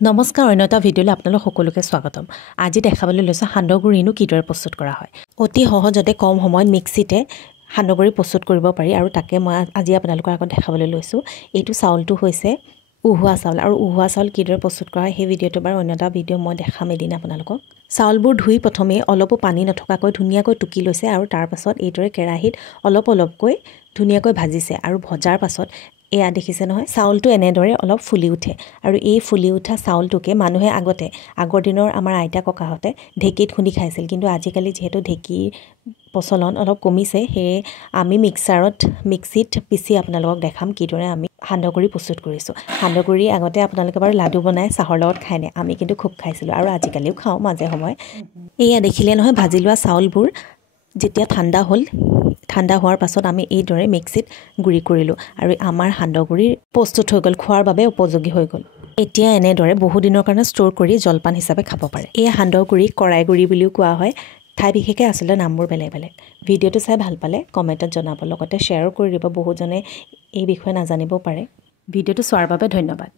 নমস্কাৰ অন্যটা ভিডিঅ'লৈ আপোনালোক সকলোকে স্বাগতম। আজি দেখাবলৈ লৈছোঁ সান্দহগুড়িনো কিদৰে প্ৰস্তুত কৰা হয়। অতি সহজতে কম সময়ত মিক্সিতে সান্দহগুড়ি প্ৰস্তুত কৰিব পাৰি আৰু তাকে মই আজি আপোনালোকৰ আগত দেখাবলৈ লৈছোঁ। এইটো চাউলটো হৈছে উহোৱা চাউল আৰু উহোৱা চাউল কিদৰে প্ৰস্তুত কৰা হয় সেই ভিডিঅ'টো বাৰু অন্যটা ভিডিঅ' মই দেখাম এদিন আপোনালোকক। চাউলবোৰ ধুই প্ৰথমে অলপো পানী নথকাকৈ ধুনীয়াকৈ টুকি লৈছে আৰু তাৰ পাছত এইদৰে কেৰাহীত অলপকৈ ধুনীয়াকৈ ভাজিছে আৰু ভজাৰ পাছত এয়া দেখিছে নহয়, চাউলটো এনেদৰে অলপ ফুলি উঠে আৰু এই ফুলি উঠা চাউলটোকে মানুহে আগৰ দিনৰ আমাৰ আইতা ককাহঁতে ঢেঁকীত খুন্দি খাইছিল, কিন্তু আজিকালি যিহেতু ঢেঁকীৰ প্ৰচলন অলপ কমিছে, সেয়ে আমি মিক্সিত পিচি আপোনালোকক দেখাম কিদৰে আমি সান্দহগুড়ি প্ৰস্তুত কৰিছোঁ। সান্দহগুড়ি আগতে আপোনালোকে বাৰু লাডু বনাই চাহৰ লগত খায়নে? আমি কিন্তু খুব খাইছিলোঁ আৰু আজিকালিও খাওঁ মাজে সময়ে। এয়া দেখিলে নহয়, ভাজি লোৱা চাউলবোৰ যেতিয়া ঠাণ্ডা হোৱাৰ পাছত আমি এইদৰে মিক্সিত গুড়ি কৰিলোঁ আৰু আমাৰ সান্দহগুড়ি প্ৰস্তুত হৈ গ'ল, খোৱাৰ বাবে উপযোগী হৈ গ'ল। এতিয়া এনেদৰে বহুদিনৰ কাৰণে ষ্ট'ৰ কৰি জলপান হিচাপে খাব পাৰে। এই সান্দহগুড়ি কৰাইগুড়ি বুলিও কোৱা হয়। ঠাই বিশেষে আচলতে নামবোৰ বেলেগ বেলেগ। ভিডিঅ'টো চাই ভাল পালে কমেণ্টত জনাব, লগতে শ্বেয়াৰো কৰি দিব, বহুজনে এই বিষয়ে নাজানিবও পাৰে। ভিডিঅ'টো চোৱাৰ বাবে ধন্যবাদ।